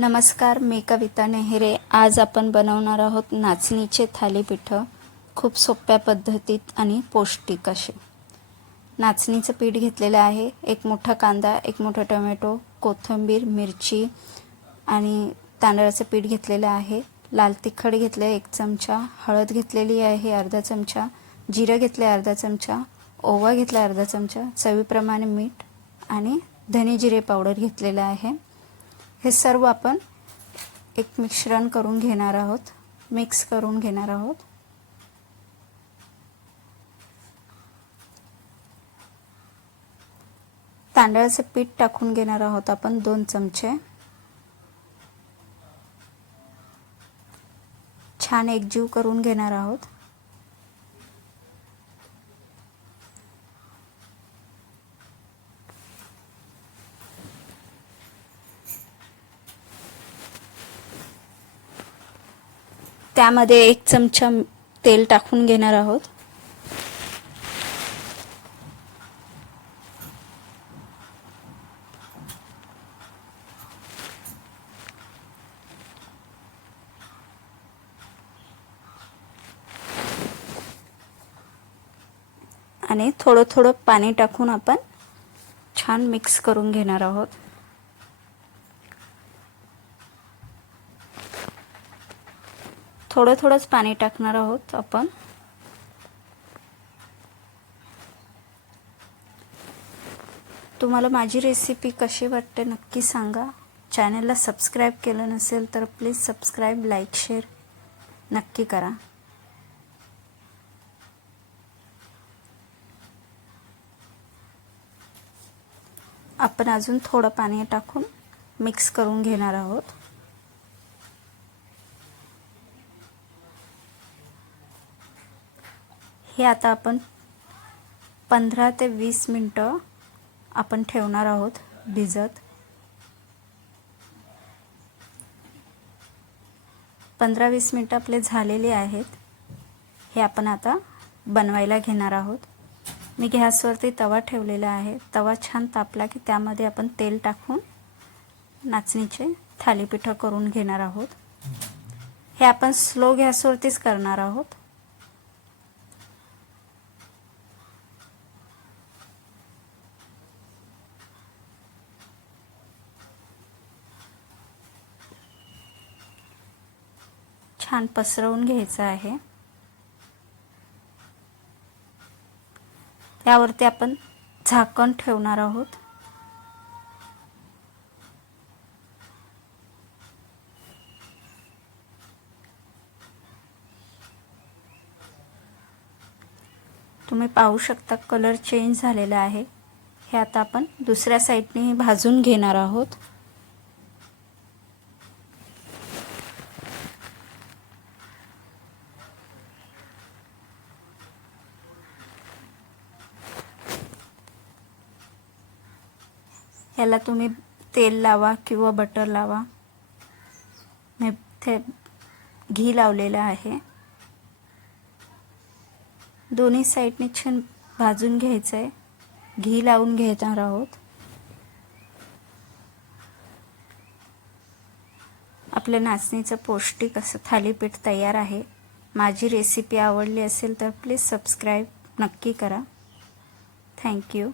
नमस्कार मी कविता नेहरे. आज आपण बनवणार आहोत नाचणीचे थालीपीठं. खूप सोप्या पद्धतीत आणि पौष्टिक असे. नाचणीचं पीठ घेतलेलं आहे. एक मोठा कांदा एक मोठा टोमॅटो कोथिंबीर मिरची आणि तांदळाचं पीठ घेतलेलं आहे. लाल तिखट घेतलं एक चमचा हळद घेतलेली आहे अर्धा चमचा जिरं घेतलं अर्धा चमचा ओवा घेतला अर्धा चमचा चवीप्रमाणे मीठ आणि धने जिरे पावडर घेतलेलं आहे. हे सर्व आपण एक मिश्रण करून घेणार आहोत. मिक्स करून घेणार आहोत. तांदळाचे पीठ टाकून घेणार आहोत आपण दोन चमचे. छान एकजीव करून घेणार आहोत. त्यामध्ये एक चमचा तेल टाकून घेणार आहोत. आणि थोडं थोडं पाणी टाकून आपण छान मिक्स करून घेणार आहोत. थोडं थोडंच पाणी टाकणार आहोत आपण. तुम्हाला माझी रेसिपी कशी वाटते नक्की सांगा. चॅनलला सबस्क्राईब केलं नसेल तर प्लीज सबस्क्राईब लाईक शेअर नक्की करा. आपण अजून थोडं पाणी टाकून मिक्स करून घेणार आहोत. हे आता आपण पंधरा ते वीस मिनटं आपण ठेवणार आहोत भिजत. पंधरा वीस मिनटं आपले झालेले आहेत. हे आपण आता बनवायला घेणार आहोत. मी गॅसवरती तवा ठेवलेला आहे. तवा छान तापला की त्यामध्ये आपण तेल टाकून नाचणीचे थालीपीठं करून घेणार आहोत. हे आपण स्लो गॅसवरतीच करणार आहोत. छान पसरवून घ्यायचं आहे. त्यावरती आपण झाकण ठेवणार आहोत. तुम्ही पाहू शकता कलर चेंज झालेला आहे. हे आता आपण दुसऱ्या साईडने भाजून घेणार आहोत. ह्याला तुम्ही तेल लावा किंवा बटर लावा. मी ते घी लावलेलं आहे. दोन्ही साईडने छान भाजून घ्यायचं आहे घी लावून घेणार आहोत. आपलं नाचणीचं पौष्टिक असं थालीपीठ तयार आहे. माझी रेसिपी आवडली असेल तर प्लीज सबस्क्राईब नक्की करा. थँक्यू